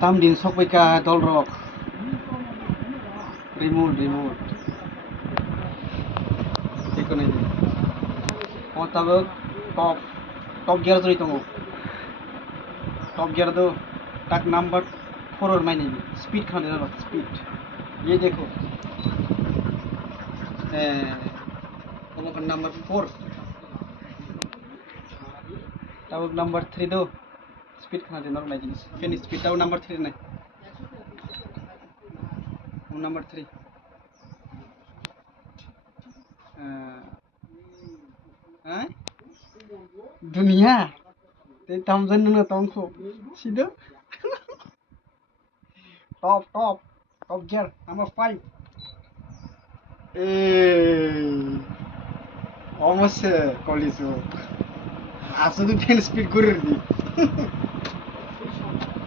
tam din sok bai ka dol rok remote ekone o tabok top gear jori tongo top gear do tak number 4 or maini speed khane na speed ye dekho number 4 tabok number 3 do speed khane na nai jinis finish speed taw number 3 nai number 3 dunia te tamjan na tongkho sido top gear number 5 almost college asal tu pen speed kurir di